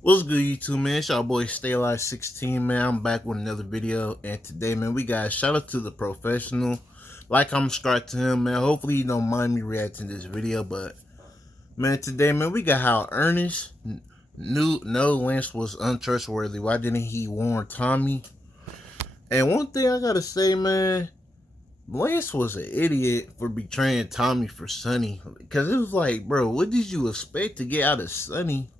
What's good, YouTube, man? It's y'all boy Stay Alive 16, man. I'm back with another video, and today, man, we got shout out to TheProfessional. Like, I'm subscribed to him, man. Hopefully, you don't mind me reacting to this video, but man, today, man, we got how Earnest knew no Lance was untrustworthy. Why didn't he warn Tommy? And one thing I gotta say, man, Lance was an idiot for betraying Tommy for Sonny, because it was like, bro, what did you expect to get out of Sonny?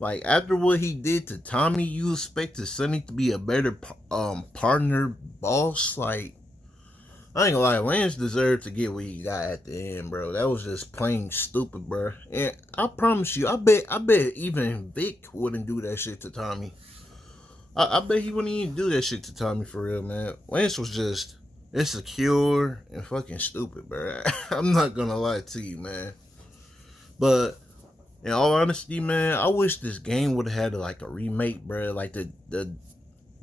Like, after what he did to Tommy, you expected Sonny to be a better partner, boss. Like, I ain't gonna lie, Lance deserved to get what he got at the end, bro. That was just plain stupid, bro. And I promise you, I bet even Vic wouldn't do that shit to Tommy. I bet he wouldn't even do that shit to Tommy for real, man. Lance was just insecure and fucking stupid, bro. I'm not gonna lie to you, man. But in all honesty, man, I wish this game would have had like a remake, bro. Like the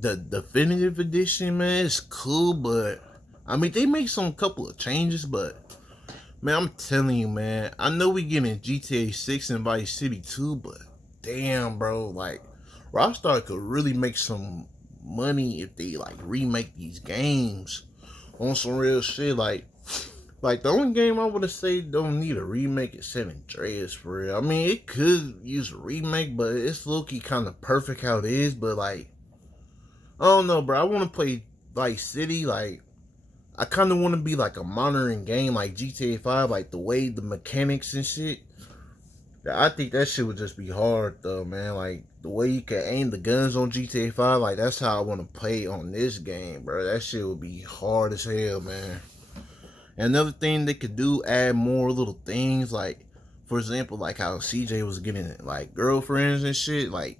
definitive edition, man, it's cool, but I mean they make some couple of changes, but man, I'm telling you, man, I know we getting GTA 6 and Vice City 2, but damn, bro, like Rockstar could really make some money if they like remake these games on some real shit, like the only game I would have say don't need a remake is San Andreas for real. I mean, it could use a remake, but it's low-key kind of perfect how it is. But like, I don't know, bro. I want to play Vice City. Like, I kind of want to be like a modern game like GTA 5, like the way the mechanics and shit. I think that shit would just be hard though, man. Like the way you can aim the guns on GTA 5, like that's how I want to play on this game, bro. That shit would be hard as hell, man. And another thing they could do, add more little things, like, for example, like how CJ was getting, like, girlfriends and shit, like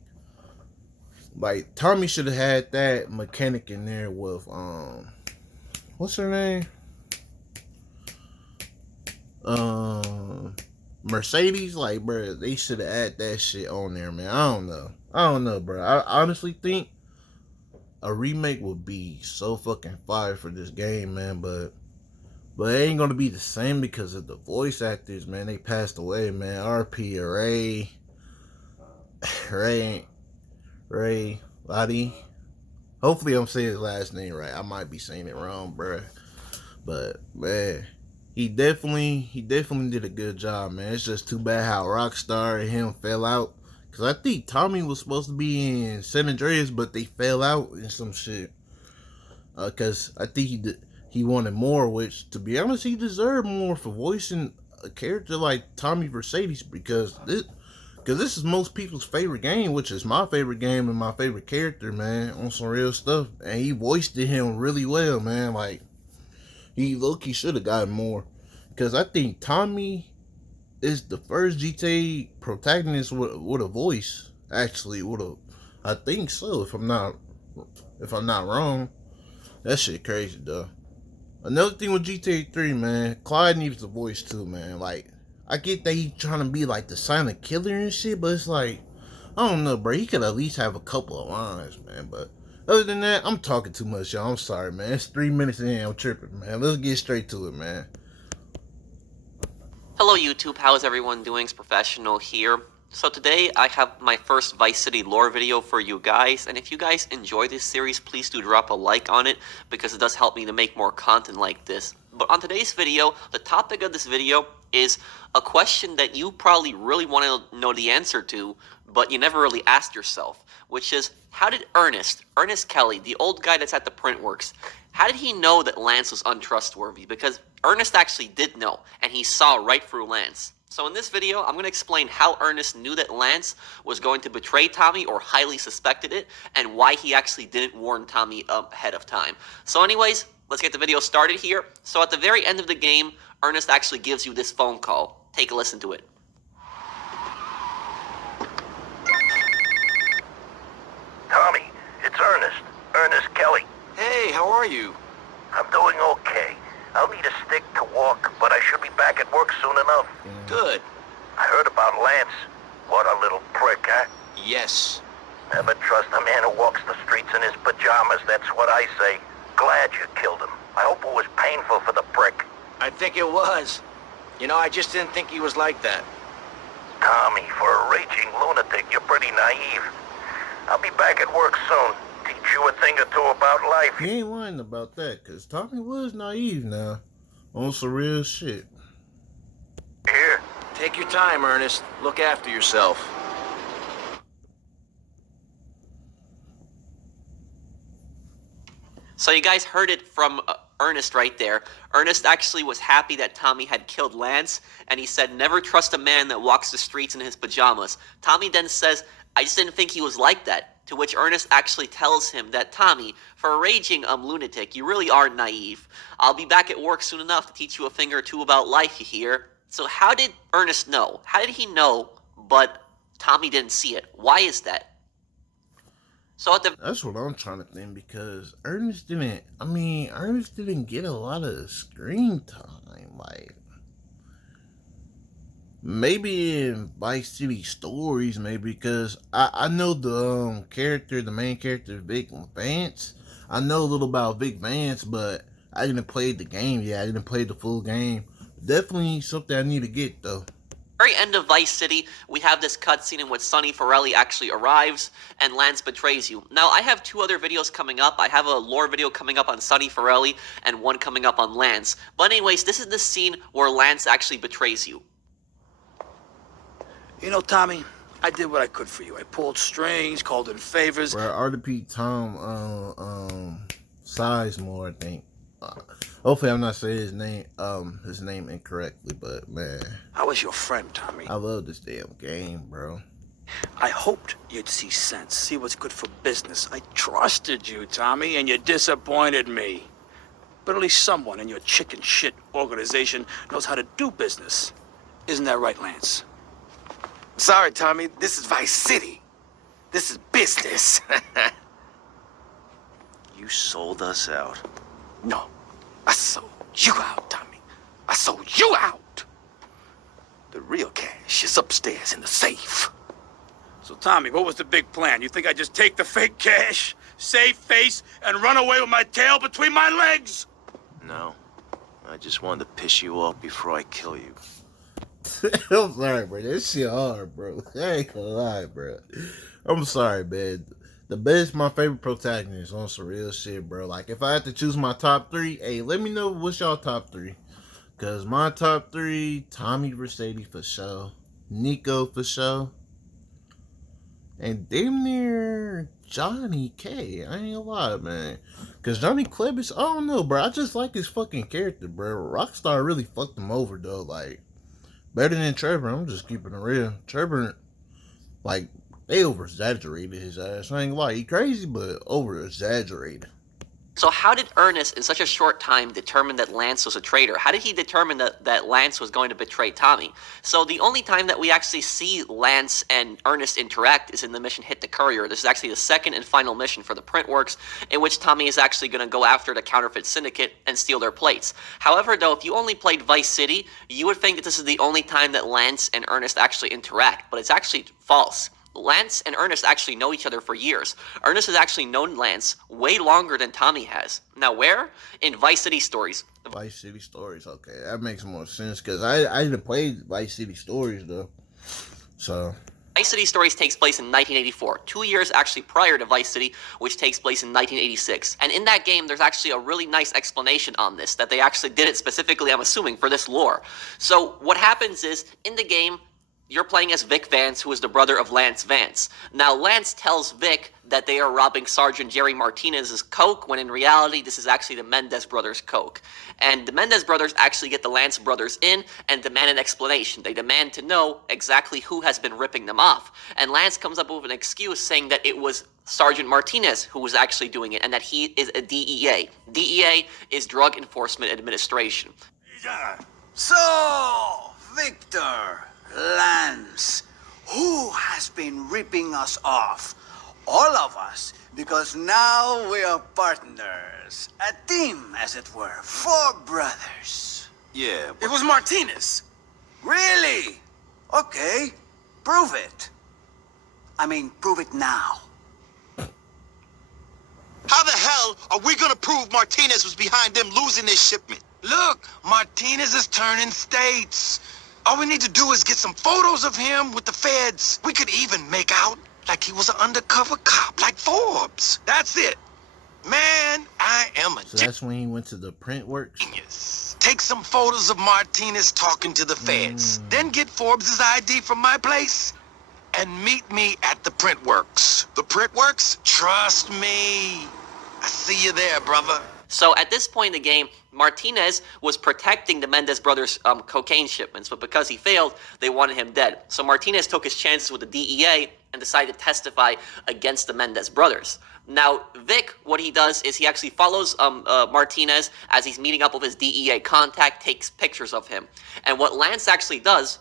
Tommy should have had that mechanic in there with, what's her name? Mercedes, like, bro, they should have added that shit on there, man. I don't know, bro. I honestly think a remake would be so fucking fire for this game, man, but it ain't gonna be the same because of the voice actors, man. They passed away, man. RP Ray Lottie. Hopefully I'm saying his last name right. I might be saying it wrong, bro. But man, he definitely did a good job, man. It's just too bad how Rockstar and him fell out. Cause I think Tommy was supposed to be in San Andreas, but they fell out in some shit. Cause I think he wanted more, which, to be honest, he deserved more for voicing a character like Tommy Mercedes, because this is most people's favorite game, which is my favorite game and my favorite character, man, on some real stuff. And he voiced him really well, man. Like, he low-key should have gotten more, because I think Tommy is the first GTA protagonist with a voice, actually. I think so, if I'm not wrong. That shit crazy, though. Another thing with GTA 3, man, Clyde needs a voice too, man. Like, I get that he's trying to be like the silent killer and shit, but it's like, I don't know, bro. He could at least have a couple of lines, man. But other than that, I'm talking too much, y'all. I'm sorry, man. It's 3 minutes in, I'm tripping, man. Let's get straight to it, man. Hello YouTube, how's everyone doing? It's Professional here. So today I have my first Vice City lore video for you guys, and if you guys enjoy this series, please do drop a like on it, because it does help me to make more content like this. But on today's video, the topic of this video is a question that you probably really want to know the answer to, but you never really asked yourself, which is, how did Ernest Kelly, the old guy that's at the Printworks, how did he know that Lance was untrustworthy? Because Ernest actually did know, and he saw right through Lance. So in this video, I'm going to explain how Ernest knew that Lance was going to betray Tommy, or highly suspected it, and why he actually didn't warn Tommy ahead of time. So anyways, let's get the video started here. So at the very end of the game, Ernest actually gives you this phone call. Take a listen to it. Tommy, it's Ernest Kelly. Hey, how are you? I'm doing okay. I'll need a stick to walk, but I should be back at work soon enough. Good. I heard about Lance. What a little prick, huh? Yes. Never trust a man who walks the streets in his pajamas, that's what I say. Glad you killed him. I hope it was painful for the prick. I think it was. You know, I just didn't think he was like that. Tommy, for a raging lunatic, you're pretty nice. I'll be back at work soon. Teach you a thing or two about life. He ain't lying about that, because Tommy was naive now. On some real shit. Here. Take your time, Ernest. Look after yourself. So you guys heard it from Ernest right there. Ernest actually was happy that Tommy had killed Lance, and he said, "Never trust a man that walks the streets in his pajamas." Tommy then says, "I just didn't think he was like that." To which Ernest actually tells him that, "Tommy, for a raging lunatic, you really are naive. I'll be back at work soon enough to teach you a thing or two about life, you hear?" So how did Ernest know? How did he know, but Tommy didn't see it? Why is that? So at the That's what I'm trying to think, because Ernest didn't get a lot of screen time. Like, maybe in Vice City Stories, maybe, because I know the main character, Vic Vance. I know a little about Vic Vance, but I didn't play the game yet. I didn't play the full game. Definitely something I need to get, though. very end of Vice City, we have this cutscene in which Sonny Forelli actually arrives and Lance betrays you. Now, I have 2 other videos coming up. I have a lore video coming up on Sonny Forelli and one coming up on Lance. But anyways, this is the scene where Lance actually betrays you. You know, Tommy, I did what I could for you. I pulled strings, called in favors. Bro, RDP Tom Sizemore, I think. Hopefully I'm not saying his name incorrectly, but man, I was your friend, Tommy. I love this damn game, bro. I hoped you'd see sense, see what's good for business. I trusted you, Tommy, and you disappointed me. But at least someone in your chicken shit organization knows how to do business. Isn't that right, Lance? Sorry, Tommy. This is Vice City. This is business. You sold us out. No, I sold you out, Tommy. I sold you out. The real cash is upstairs in the safe. So, Tommy, what was the big plan? You think I just take the fake cash, save face, and run away with my tail between my legs? No. I just wanted to piss you off before I kill you. I'm sorry, bro. That shit hard, bro. I ain't gonna lie, bro. I'm sorry, man. My favorite protagonist on some real shit, bro. Like, if I had to choose my top 3, hey, let me know what's y'all top 3. Because my top 3, Tommy Vercetti for sure, Nico for sure, and damn near Johnny K. I ain't gonna lie, man. Because Johnny Klebis, I don't know, bro. I just like his fucking character, bro. Rockstar really fucked him over, though. Like, better than Trevor. I'm just keeping it real. Trevor, like, they over-exaggerated his ass. I ain't gonna lie. He crazy, but over-exaggerated. So how did Ernest, in such a short time, determine that Lance was a traitor? How did he determine that Lance was going to betray Tommy? So the only time that we actually see Lance and Ernest interact is in the mission Hit the Courier. This is actually the second and final mission for the Printworks, in which Tommy is actually going to go after the counterfeit syndicate and steal their plates. However, though, if you only played Vice City, you would think that this is the only time that Lance and Ernest actually interact, but it's actually false. Lance and Ernest actually know each other for years. Ernest has actually known Lance way longer than Tommy has. Now where? In Vice City Stories. Vice City Stories, okay. That makes more sense, because I didn't play Vice City Stories, though. So... Vice City Stories takes place in 1984, 2 years actually prior to Vice City, which takes place in 1986. And in that game, there's actually a really nice explanation on this, that they actually did it specifically, I'm assuming, for this lore. So what happens is, in the game, you're playing as Vic Vance, who is the brother of Lance Vance. Now, Lance tells Vic that they are robbing Sergeant Jerry Martinez's coke, when in reality, this is actually the Mendez brothers' coke. And the Mendez brothers actually get the Lance brothers in and demand an explanation. They demand to know exactly who has been ripping them off. And Lance comes up with an excuse saying that it was Sergeant Martinez who was actually doing it, and that he is a DEA. DEA is Drug Enforcement Administration. So, Victor, Lance, who has been ripping us off? All of us, because now we are partners. A team, as it were. 4 brothers. Yeah, It was Martinez. Really? Okay, prove it. I mean, prove it now. How the hell are we gonna prove Martinez was behind them losing this shipment? Look, Martinez is turning states. All we need to do is get some photos of him with the feds. We could even make out like he was an undercover cop, like Forbes. That's it. Man, I am a So that's when he went to the print works. genius. Take some photos of Martinez talking to the feds. Then get Forbes' ID from my place and meet me at the print works. The print works? Trust me. I see you there, brother. So at this point in the game, Martinez was protecting the Mendez brothers' cocaine shipments, but because he failed, they wanted him dead. So Martinez took his chances with the DEA and decided to testify against the Mendez brothers. Now, Vic, what he does is he actually follows Martinez as he's meeting up with his DEA contact, takes pictures of him. And what Lance actually does,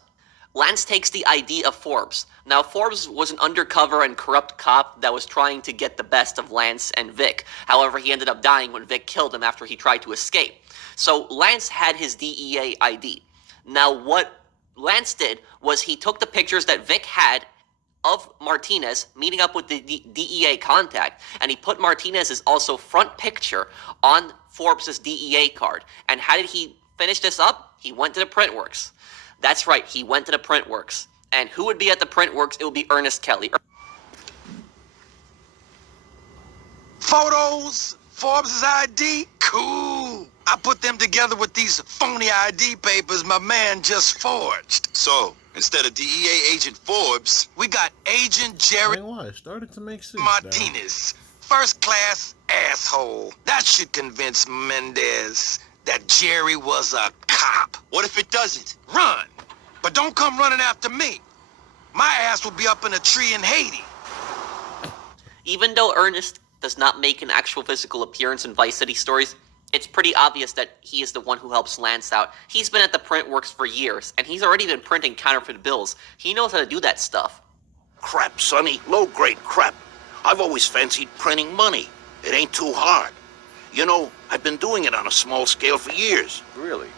Lance takes the ID of Forbes. Now, Forbes was an undercover and corrupt cop that was trying to get the best of Lance and Vic. However, he ended up dying when Vic killed him after he tried to escape. So Lance had his DEA ID. Now, what Lance did was he took the pictures that Vic had of Martinez meeting up with the DEA contact, and he put Martinez's also front picture on Forbes' DEA card. And how did he finish this up? He went to the print works. That's right, he went to the print works. And who would be at the print works? It would be Earnest Kelly. Photos, Forbes' ID, cool. I put them together with these phony ID papers my man just forged. So, instead of DEA agent Forbes, we got Agent Jerry It started to make sense. Martinez. First class asshole. That should convince Mendez that Jerry was a cop. What if it doesn't? Run. But don't come running after me. My ass will be up in a tree in Haiti. Even though Ernest does not make an actual physical appearance in Vice City stories, it's pretty obvious that he is the one who helps Lance out. He's been at the print works for years, and he's already been printing counterfeit bills. He knows how to do that stuff. Crap, Sonny. Low-grade crap. I've always fancied printing money. It ain't too hard. You know, I've been doing it on a small scale for years. Really?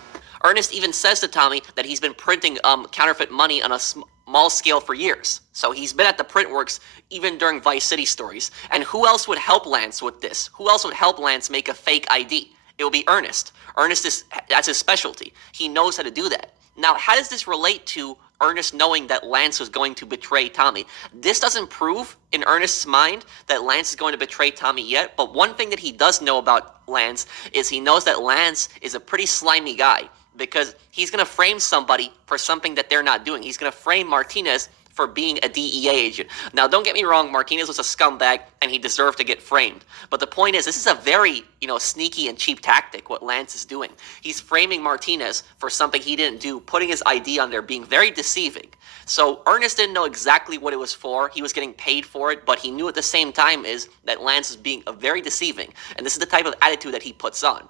Ernest even says to Tommy that he's been printing counterfeit money on a small scale for years. So he's been at the print works even during Vice City stories. And who else would help Lance with this? Who else would help Lance make a fake ID? It will be Earnest. That's his specialty. He knows how to do that. Now, how does this relate to Earnest knowing that Lance was going to betray Tommy? This doesn't prove in Ernest's mind that Lance is going to betray Tommy yet, but one thing that he does know about Lance is he knows that Lance is a pretty slimy guy, because he's going to frame somebody for something that they're not doing. He's going to frame Martinez for being a DEA agent. Now, don't get me wrong, Martinez was a scumbag, and he deserved to get framed. But the point is, this is a very, sneaky and cheap tactic, what Lance is doing. He's framing Martinez for something he didn't do, putting his ID on there, being very deceiving. So Ernest didn't know exactly what it was for. He was getting paid for it, but he knew at the same time is that Lance is being very deceiving. And this is the type of attitude that he puts on.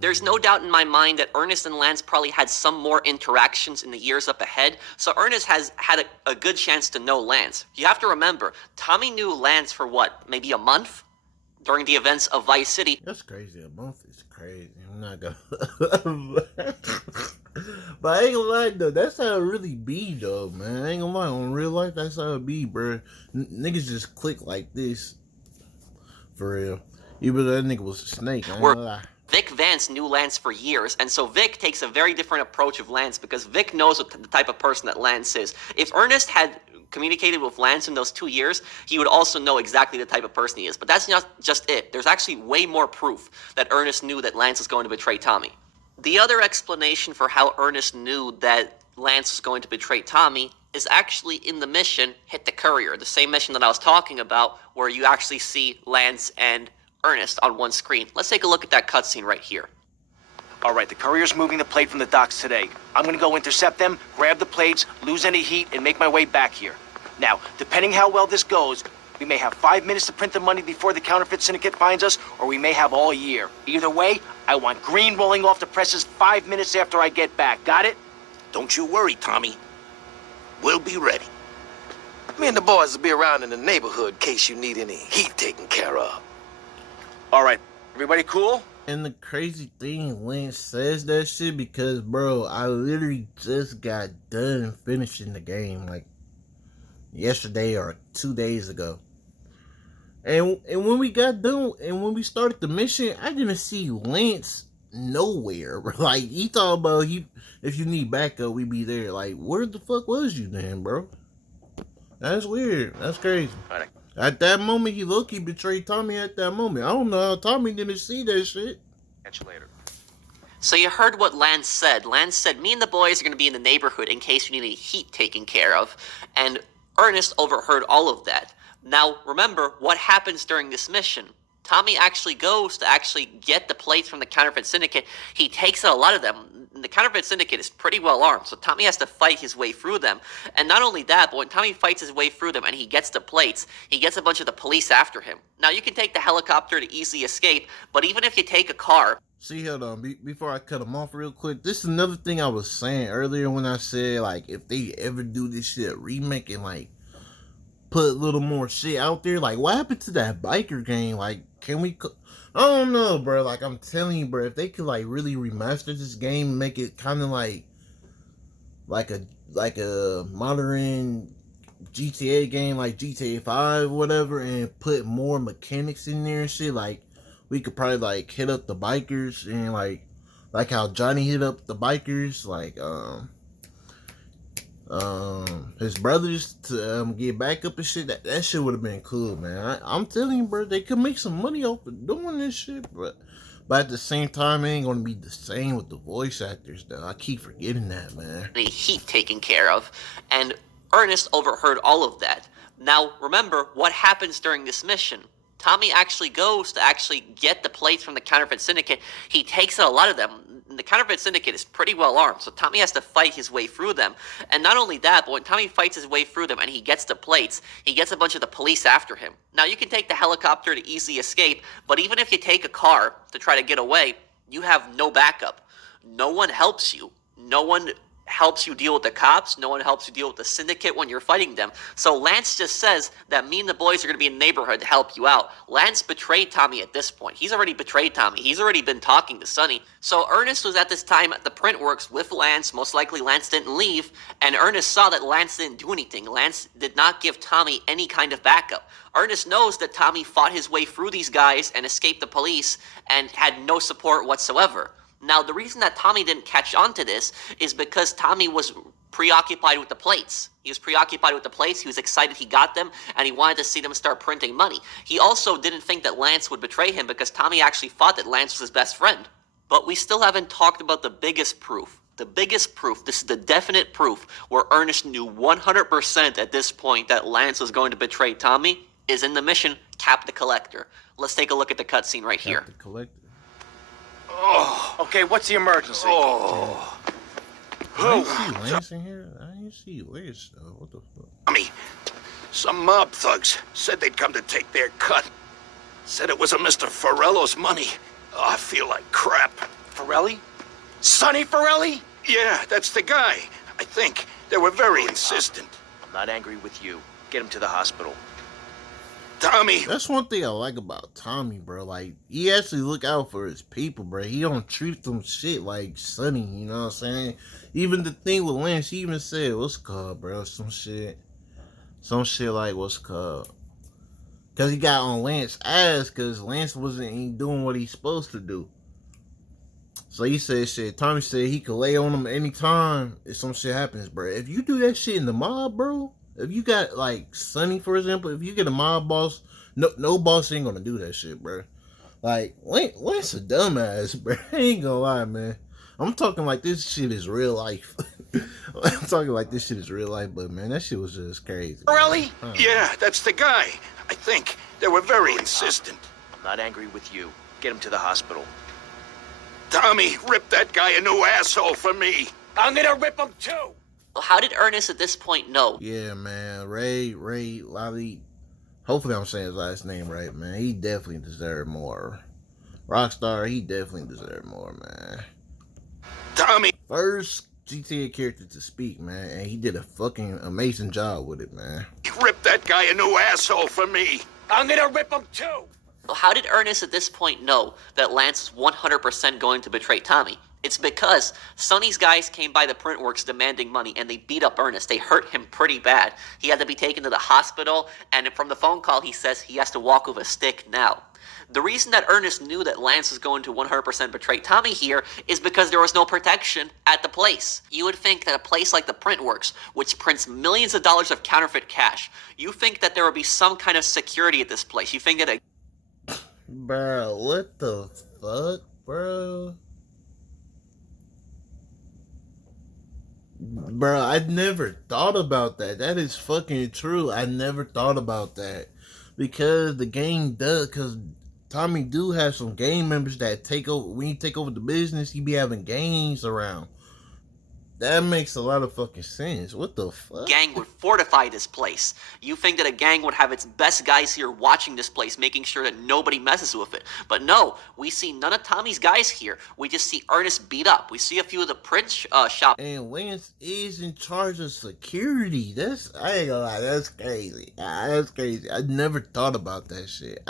There's no doubt in my mind that Earnest and Lance probably had some more interactions in the years up ahead, so Earnest has had a good chance to know Lance. You have to remember, Tommy knew Lance for what, maybe a month? During the events of Vice City. That's crazy. A month is crazy. I'm not gonna... But I ain't gonna lie, though. That's how it really be, though, man. I ain't gonna lie. On real life, that's how it be, bro. Niggas just click like this. For real. Even though that nigga was a snake, I ain't gonna lie. Vic Vance knew Lance for years, and so Vic takes a very different approach of Lance because Vic knows what the type of person that Lance is. If Ernest had communicated with Lance in those 2 years, he would also know exactly the type of person he is. But that's not just it. There's actually way more proof that Ernest knew that Lance was going to betray Tommy. The other explanation for how Ernest knew that Lance was going to betray Tommy is actually in the mission Hit the Courier, the same mission that I was talking about, where you actually see Lance and Earnest on one screen. Let's take a look at that cutscene right here. All right, the courier's moving the plate from the docks today. I'm gonna go intercept them, grab the plates, lose any heat, and make my way back here. Now, depending how well this goes, we may have 5 minutes to print the money before the counterfeit syndicate finds us, or we may have all year. Either way, I want green rolling off the presses 5 minutes after I get back. Got it? Don't you worry, Tommy. We'll be ready. Me and the boys will be around in the neighborhood in case you need any heat taken care of. All right, everybody cool? And the crazy thing, Lance says that shit because, bro, I literally just got done finishing the game, like, yesterday or 2 days ago. And when we got done, and when we started the mission, I didn't see Lance nowhere. Like, he talking about, if you need backup, we be there. Like, where the fuck was you then, bro? That's weird. That's crazy. All right. At that moment, he low-key betrayed Tommy at that moment. I don't know how Tommy didn't see that shit. Catch you later. So you heard what Lance said. Lance said, me and the boys are going to be in the neighborhood in case you need any heat taken care of. And Ernest overheard all of that. Now, remember, what happens during this mission? Tommy actually goes to actually get the plates from the counterfeit syndicate. He takes out a lot of them. The counterfeit syndicate is pretty well armed, so Tommy has to fight his way through them. And not only that, but when Tommy fights his way through them and he gets the plates, he gets a bunch of the police after him. Now, you can take the helicopter to easily escape, but even if you take a car... See, hold on. Before I cut him off real quick, this is another thing I was saying earlier when I said, like, if they ever do this shit remake and, like, put a little more shit out there, like, what happened to that biker game? Like, can we... I don't know, bro. Like, I'm telling you, bro, if they could, like, really remaster this game and make it kind of like a modern GTA game, like GTA 5 or whatever, and put more mechanics in there and shit, like, we could probably, like, hit up the bikers and, like how Johnny hit up the bikers, like, his brothers to get back up and shit. That shit would have been cool, man. I'm telling you, bro, they could make some money off of doing this shit, but at the same time, it ain't gonna be the same with the voice actors, though. I keep forgetting that, man. The heat taken care of, and Ernest overheard all of that. Now, remember, what happens during this mission? Tommy actually goes to actually get the plates from the counterfeit syndicate. He takes out a lot of them. The counterfeit syndicate is pretty well armed, so Tommy has to fight his way through them. And not only that, but when Tommy fights his way through them and he gets the plates, he gets a bunch of the police after him. Now, you can take the helicopter to easily escape, but even if you take a car to try to get away, you have no backup. No one helps you. No one helps you deal with the cops. No one helps you deal with the syndicate when you're fighting them. So Lance just says that me and the boys are going to be in the neighborhood to help you out. Lance betrayed Tommy at this point. He's already betrayed Tommy. He's already been talking to Sonny. So Ernest was at this time at the print works with Lance. Most likely Lance didn't leave, and Ernest saw that Lance didn't do anything. Lance did not give Tommy any kind of backup. Ernest knows that Tommy fought his way through these guys and escaped the police and had no support whatsoever. Now, the reason that Tommy didn't catch on to this is because Tommy was preoccupied with the plates. He was preoccupied with the plates, he was excited he got them, and he wanted to see them start printing money. He also didn't think that Lance would betray him because Tommy actually thought that Lance was his best friend. But we still haven't talked about the biggest proof. The biggest proof, this is the definite proof, where Ernest knew 100% at this point that Lance was going to betray Tommy, is in the mission Cap the Collector. Let's take a look at the cutscene right here. Cap the Collector. Oh. Okay, what's the emergency? I didn't see Lance in here. I didn't see Lance though. What the fuck? Tommy, some mob thugs said they'd come to take their cut. Said it was a Mr. Forello's money. Oh, I feel like crap. Forelli? Sonny Forelli? Yeah, that's the guy. I think they were very insistent. I'm not angry with you. Get him to the hospital. Tommy. That's one thing I like about Tommy, bro. Like, he actually look out for his people, bro. He don't treat them shit like Sonny, you know what I'm saying? Even the thing with Lance, he even said, what's called, bro? Some shit like, what's called? Because he got on Lance's ass because Lance wasn't doing what he's supposed to do. So he said shit. Tommy said he could lay on him anytime if some shit happens, bro. If you do that shit in the mob, bro, if you got, like, Sonny, for example, if you get a mob boss, no boss ain't gonna do that shit, bro. Like, Lance a dumbass, bro. I ain't gonna lie, man. I'm talking like this shit is real life. I'm talking like this shit is real life, but, man, that shit was just crazy. Forelli? Yeah, that's the guy. I think they were very insistent. I'm not angry with you. Get him to the hospital. Tommy, rip that guy a new asshole for me. I'm gonna rip him too! How did Ernest at this point know? Yeah, man. Ray Lally. Hopefully I'm saying his last name right, man. He definitely deserved more. Rockstar, he definitely deserved more, man. Tommy. First GTA character to speak, man. And he did a fucking amazing job with it, man. Rip that guy a new asshole for me. I'm gonna rip him too! How did Ernest at this point know that Lance was 100% going to betray Tommy? It's because Sonny's guys came by the print works demanding money and they beat up Ernest. They hurt him pretty bad. He had to be taken to the hospital, and from the phone call he says he has to walk with a stick now. The reason that Ernest knew that Lance was going to 100% betray Tommy here is because there was no protection at the place. You would think that a place like the Printworks, which prints millions of dollars of counterfeit cash, you think that there would be some kind of security at this place. You think that Bro, what the fuck, bro? Bro, I never thought about that. That is fucking true. I never thought about that. Because the gang does, because Tommy do have some gang members that take over, when he take over the business, he be having gangs around. That makes a lot of fucking sense. What the fuck? gang would fortify this place. You think that a gang would have its best guys here watching this place, making sure that nobody messes with it. But no, we see none of Tommy's guys here. We just see Ernest beat up. We see a few of the print shop. And Lance is in charge of security. I ain't gonna lie, that's crazy. That's crazy. I never thought about that shit.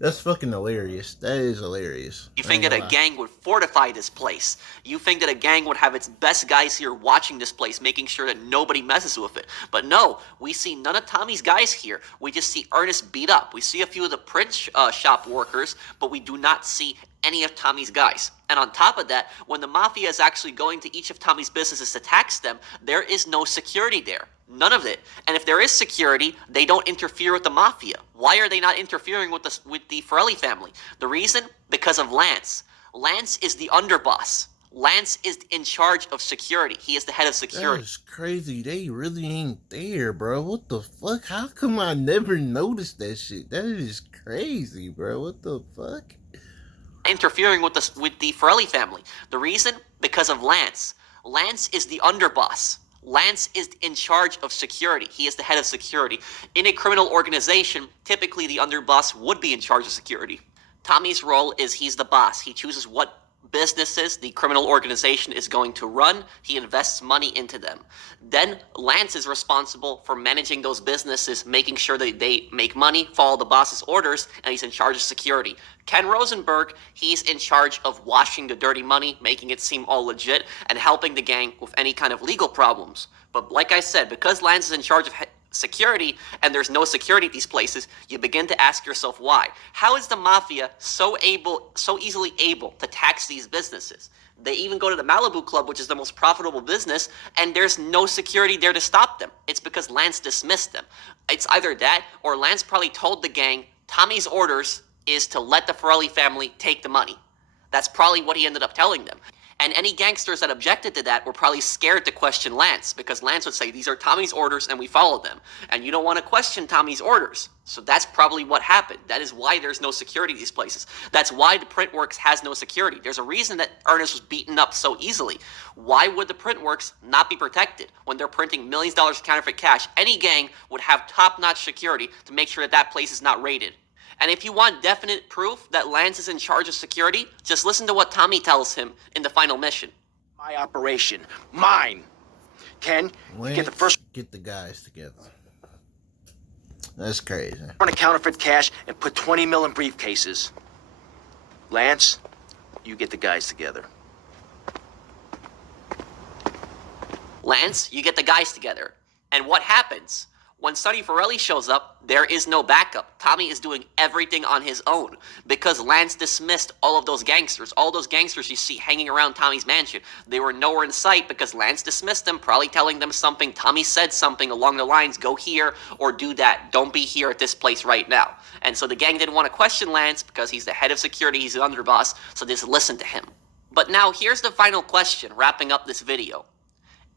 That's fucking hilarious. That is hilarious. You think that a gang would fortify this place. You think that a gang would have its best guys here watching this place, making sure that nobody messes with it. But no, we see none of Tommy's guys here. We just see Ernest beat up. We see a few of the print shop workers, but we do not see any of Tommy's guys. And on top of that, when the mafia is actually going to each of Tommy's businesses to tax them, there is no security there. None of it. And if there is security, they don't interfere with the mafia. Why are they not interfering with the Forelli family? The reason? Because of Lance. Lance is the underboss. Lance is in charge of security. He is the head of security. That is crazy. They really ain't there, bro. What the fuck? How come I never noticed that shit? That is crazy, bro. What the fuck? Interfering with the Forelli family. The reason? Because of Lance. Lance is the underboss. Lance is in charge of security. He is the head of security. In a criminal organization, typically the underboss would be in charge of security. Tommy's role is he's the boss. He chooses what businesses the criminal organization is going to run. He invests money into them. Then Lance is responsible for managing those businesses, making sure that they make money, follow the boss's orders, and he's in charge of security. Ken Rosenberg, he's in charge of washing the dirty money, making it seem all legit, and helping the gang with any kind of legal problems. But like I said, because Lance is in charge of security and there's no security at these places, you begin to ask yourself why. How is the mafia so easily able to tax these businesses? They even go to the Malibu Club, which is the most profitable business, and there's no security there to stop them. It's because Lance dismissed them. It's either that or Lance probably told the gang, Tommy's orders is to let the Forelli family take the money. That's probably what he ended up telling them. And any gangsters that objected to that were probably scared to question Lance, because Lance would say, these are Tommy's orders and we follow them. And you don't want to question Tommy's orders. So that's probably what happened. That is why there's no security in these places. That's why the Printworks has no security. There's a reason that Ernest was beaten up so easily. Why would the Printworks not be protected when they're printing millions of dollars of counterfeit cash? Any gang would have top-notch security to make sure that that place is not raided. And if you want definite proof that Lance is in charge of security, just listen to what Tommy tells him in the final mission. My operation. Mine. Ken, you get the first... Get the guys together. That's crazy. Run a counterfeit cash and put 20 mil in briefcases. Lance, you get the guys together. Lance, you get the guys together. And what happens? When Sonny Forelli shows up, there is no backup. Tommy is doing everything on his own because Lance dismissed all of those gangsters. All those gangsters you see hanging around Tommy's mansion. They were nowhere in sight because Lance dismissed them, probably telling them something. Tommy said something along the lines, go here or do that. Don't be here at this place right now. And so the gang didn't want to question Lance because he's the head of security, he's the underboss, so they just listened to him. But now here's the final question, wrapping up this video.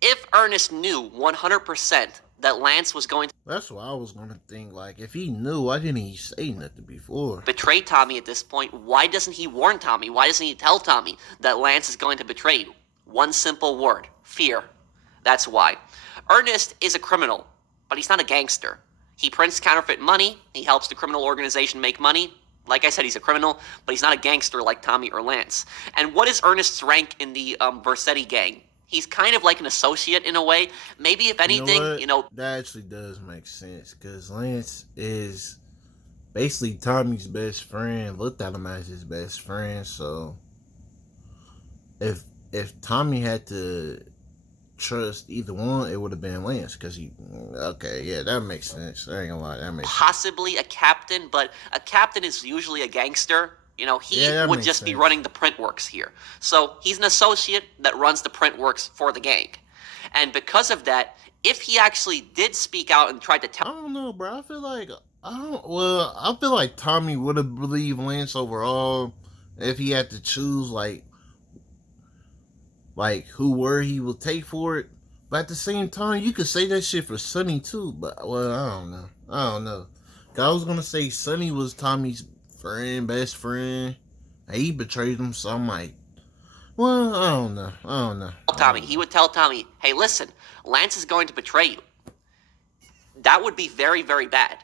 If Ernest knew 100% that Lance was going to... That's what I was going to think. Like, if he knew, why didn't he say nothing before? Betray Tommy at this point, why doesn't he warn Tommy? Why doesn't he tell Tommy that Lance is going to betray you? One simple word. Fear. That's why. Ernest is a criminal, but he's not a gangster. He prints counterfeit money. He helps the criminal organization make money. Like I said, he's a criminal, but he's not a gangster like Tommy or Lance. And what is Ernest's rank in the Vercetti gang? He's kind of like an associate in a way. Maybe if anything, you know... That actually does make sense, because Lance is basically Tommy's best friend, looked at him as his best friend, so if Tommy had to trust either one, it would have been Lance, because he. Okay, yeah, that makes sense. I ain't gonna lie, that makes sense. Possibly a captain, but a captain is usually a gangster. You know, he would just be running the print works here. So he's an associate that runs the print works for the gang. And because of that, if he actually did speak out and tried to tell... I don't know, bro. I feel like Tommy would have believed Lance overall if he had to choose, like where he would take for it. But at the same time, you could say that shit for Sonny too. But, well, I don't know. I was gonna say Sonny was Tommy's best friend. He betrayed him, so I'm like, well, I don't know. Tommy, he would tell Tommy, hey, listen, Lance is going to betray you. That would be very, very bad,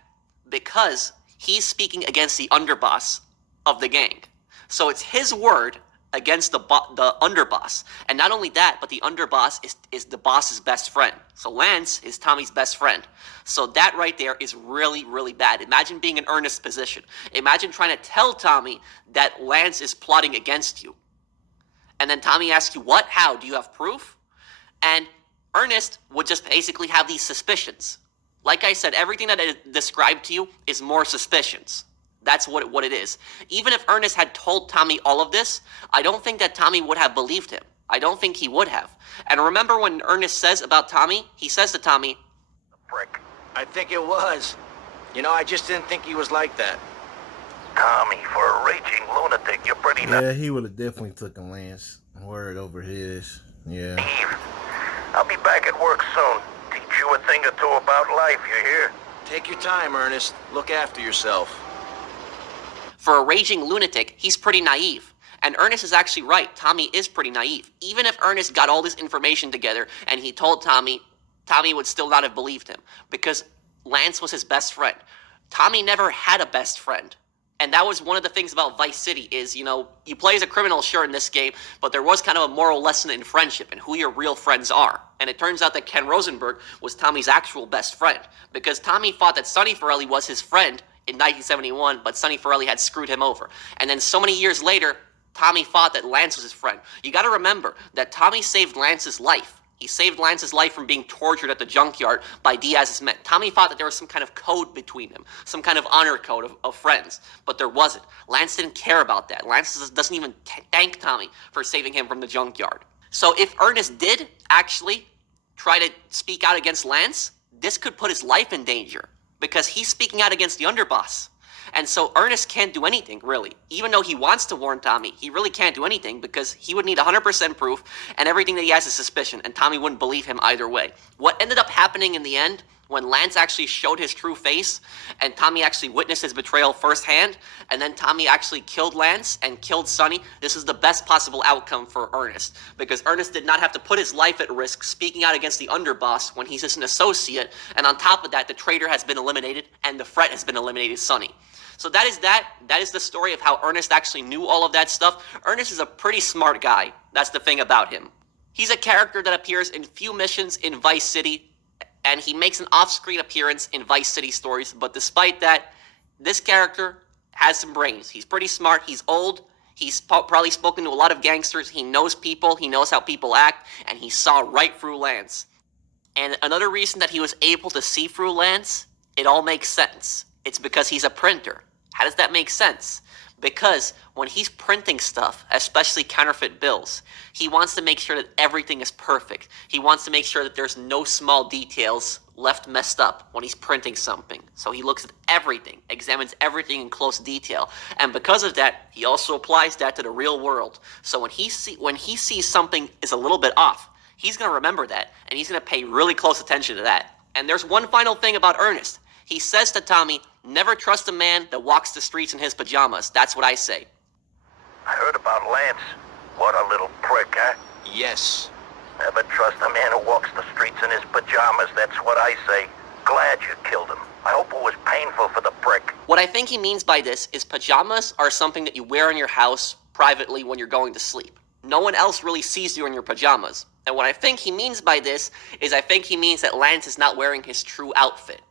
because he's speaking against the underboss of the gang. So it's his word against the underboss. And not only that, but the underboss is the boss's best friend. So Lance is Tommy's best friend. So that right there is really, really bad. Imagine being in Earnest's position. Imagine trying to tell Tommy that Lance is plotting against you. And then Tommy asks you, what? How? Do you have proof? And Earnest would just basically have these suspicions. Like I said, everything that I described to you is more suspicions. That's what it is. Even if Earnest had told Tommy all of this, I don't think that Tommy would have believed him. I don't think he would have. And remember when Earnest says about Tommy, he says to Tommy, The prick. I think it was. You know, I just didn't think he was like that. Tommy, for a raging lunatic, you're pretty Yeah, he would have definitely taken Lance word over his. Yeah. naive. I'll be back at work soon. Teach you a thing or two about life, you hear? Take your time, Ernest. Look after yourself. for a raging lunatic, he's pretty naive. And Earnest is actually right. Tommy is pretty naive. Even if Earnest got all this information together and he told Tommy, Tommy would still not have believed him because Lance was his best friend. Tommy never had a best friend. And that was one of the things about Vice City is, you know, you play as a criminal, sure, in this game, but there was kind of a moral lesson in friendship and who your real friends are. And it turns out that Ken Rosenberg was Tommy's actual best friend because Tommy thought that Sonny Forelli was his friend in 1971, but Sonny Forelli had screwed him over. And then so many years later, Tommy thought that Lance was his friend. You got to remember that Tommy saved Lance's life. He saved Lance's life from being tortured at the junkyard by Diaz's men. Tommy thought that there was some kind of code between them, some kind of honor code of friends, but there wasn't. Lance didn't care about that. Lance doesn't even thank Tommy for saving him from the junkyard. So if Earnest did actually try to speak out against Lance, this could put his life in danger because he's speaking out against the underboss. And so Earnest can't do anything, really. Even though he wants to warn Tommy, he really can't do anything because he would need 100% proof and everything that he has is suspicion, and Tommy wouldn't believe him either way. What ended up happening in the end, when Lance actually showed his true face, and Tommy actually witnessed his betrayal firsthand, and then Tommy actually killed Lance and killed Sonny, this is the best possible outcome for Earnest. Because Earnest did not have to put his life at risk speaking out against the underboss when he's just an associate, and on top of that, the traitor has been eliminated, and the threat has been eliminated, Sonny. So that is the story of how Earnest actually knew all of that stuff. Earnest is a pretty smart guy. That's the thing about him. He's a character that appears in few missions in Vice City, and he makes an off-screen appearance in Vice City stories, but despite that, this character has some brains. He's pretty smart, he's old, he's probably spoken to a lot of gangsters, he knows people, he knows how people act, and he saw right through Lance. And another reason that he was able to see through Lance, it all makes sense. It's because he's a printer. How does that make sense? Because when he's printing stuff, especially counterfeit bills, he wants to make sure that everything is perfect. He wants to make sure that there's no small details left messed up when he's printing something. So he looks at everything, examines everything in close detail. And because of that, he also applies that to the real world. So when he sees something is a little bit off, he's going to remember that, and he's going to pay really close attention to that. And there's one final thing about Earnest. He says to Tommy, never trust a man that walks the streets in his pajamas. That's what I say. I heard about Lance. What a little prick, huh? Yes. Never trust a man who walks the streets in his pajamas, that's what I say. Glad you killed him. I hope it was painful for the prick. What I think he means by this is pajamas are something that you wear in your house privately when you're going to sleep. No one else really sees you in your pajamas. And what I think he means by this is I think he means that Lance is not wearing his true outfit.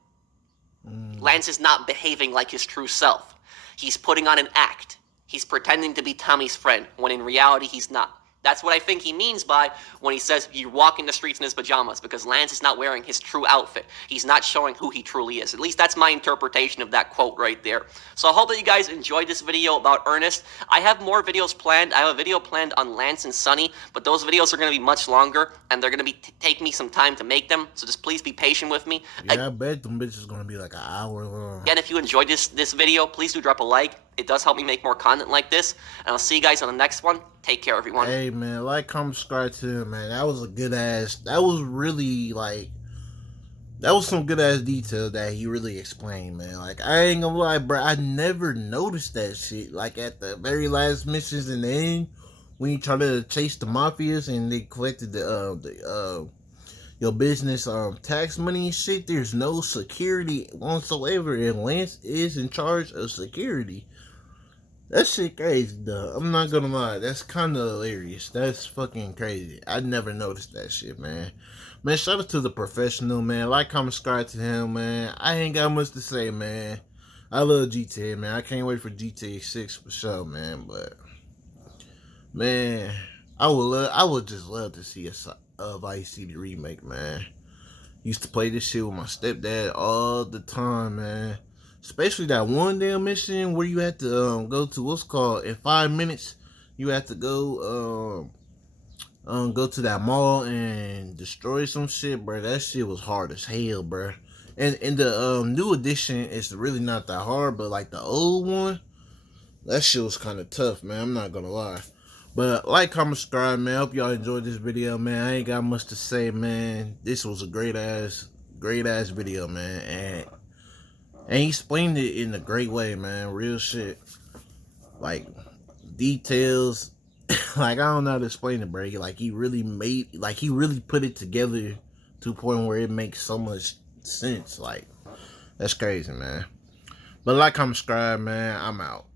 Lance is not behaving like his true self. He's putting on an act. He's pretending to be Tommy's friend, when in reality he's not. That's what I think he means by when he says you're walking the streets in his pajamas, because Lance is not wearing his true outfit. He's not showing who he truly is. At least that's my interpretation of that quote right there. So I hope that you guys enjoyed this video about Earnest. I have more videos planned. I have a video planned on Lance and Sonny, but those videos are going to be much longer, and they're going to be take me some time to make them. So just please be patient with me. Yeah, I bet them bitches going to be like an hour long. Again, if you enjoyed this video, please do drop a like. It does help me make more content like this. And I'll see you guys on the next one. Take care, everyone. Hey, man, like, comment, subscribe to him, man. That was a good ass. That was really, like, that was some good ass detail that he really explained, man. Like, I ain't gonna lie, bro. I never noticed that shit. Like, at the very last missions in the end, when you try to chase the mafias and they collected your business tax money and shit, there's no security whatsoever, and Lance is in charge of security. That shit crazy, though. I'm not gonna lie. That's kind of hilarious. That's fucking crazy. I never noticed that shit, man. Man, shout out to the professional, man. Like, comment, subscribe to him, man. I ain't got much to say, man. I love GTA, man. I can't wait for GTA 6 for sure, man. But, man, I would just love to see a Vice City remake, man. Used to play this shit with my stepdad all the time, man. Especially that one damn mission where you had to go to what's called in 5 minutes. You had to go to that mall and destroy some shit, bro. That shit was hard as hell, bro. And in the new edition, it's really not that hard, but like the old one, that shit was kind of tough, man. I'm not gonna lie. But like, comment, subscribe, man. Hope y'all enjoyed this video, man. I ain't got much to say, man. This was a great ass video, man. And he explained it in a great way, man. Real shit. Like, details. Like, I don't know how to explain it, bro. Like, he really put it together to a point where it makes so much sense. Like, that's crazy, man. But like, comment, subscribe, man. I'm out.